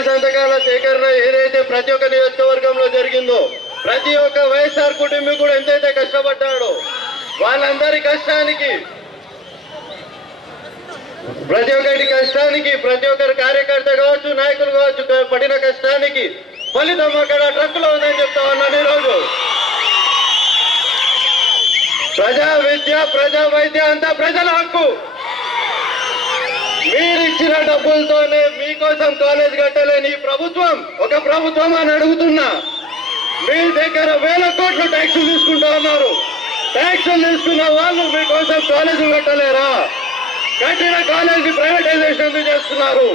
కోటి సంతకాల సేకరణ ఏదైతే ప్రతి ఒక్క నియోజకవర్గంలో జరిగిందో, ప్రతి ఒక్క వైఎస్ఆర్ కుటుంబీకుడు ఎంతైతే కష్టపడ్డాడో వాళ్ళందరి కష్టానికి, ప్రతి ఒక్కరి కష్టానికి, ప్రతి ఒక్కరి కార్యకర్త కావచ్చు, నాయకులు కావచ్చు, పడిన కష్టానికి ఫలితం అక్కడ ట్రక్కులో ఉందని చెప్తా ఉన్నాను. ఈరోజు ప్రజా విద్య, ప్రజా వైద్య అంతా ప్రజల హక్కు. మీరిచ్చిన డబ్బులతోనే మీకోసం కాలేజ్ కట్టలేని ఈ ప్రభుత్వం ఒక ప్రభుత్వం అని అడుగుతున్నా. మీ దగ్గర వేల కోట్లు ట్యాక్సులు తీసుకుంటా ఉన్నారు. ట్యాక్సులు తీసుకున్న వాళ్ళు మీకోసం కాలేజీలు కట్టలేరా? కట్టిన కాలేజీ ప్రైవేటైజేషన్ చేస్తున్నారు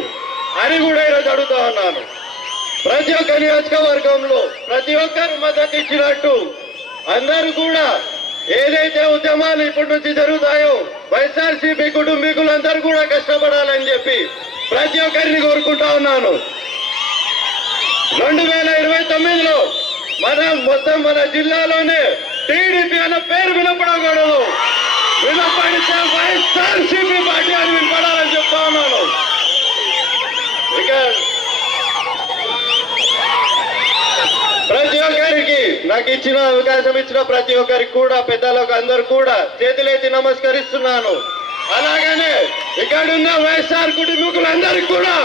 అని కూడా ఈరోజు అడుగుతా ఉన్నాను. ప్రతి ఒక్క నియోజకవర్గంలో ప్రతి ఒక్కరు మద్దతు ఇచ్చినట్టు అందరూ కూడా ఏదైతే ఉద్యమాలు ఇప్పటి నుంచి జరుగుతాయో వైఎస్ఆర్సీపీ కుటుంబీకులందరూ కూడా కష్టపడాలని చెప్పి ప్రతి ఒక్కరిని కోరుకుంటా ఉన్నాను. 2029లో మన జిల్లాలోనే టీడీపీ అన్న పేరు వినపడకూడదు. వినపడితే వైఎస్ఆర్సీపీ పార్టీ అని వినపడాలని చెప్తా ఉన్నాను. ఇక ప్రతి ఒక్కరికి నాకు ఇచ్చిన అవకాశం ఇచ్చిన ప్రతి ఒక్కరికి కూడా, పెద్దలకు అందరు కూడా చేతులెత్తి నమస్కరిస్తున్నాను. అలాగనే ఇక్కడున్న వైఎస్ఆర్ కుటుంబీకులందరికీ కూడా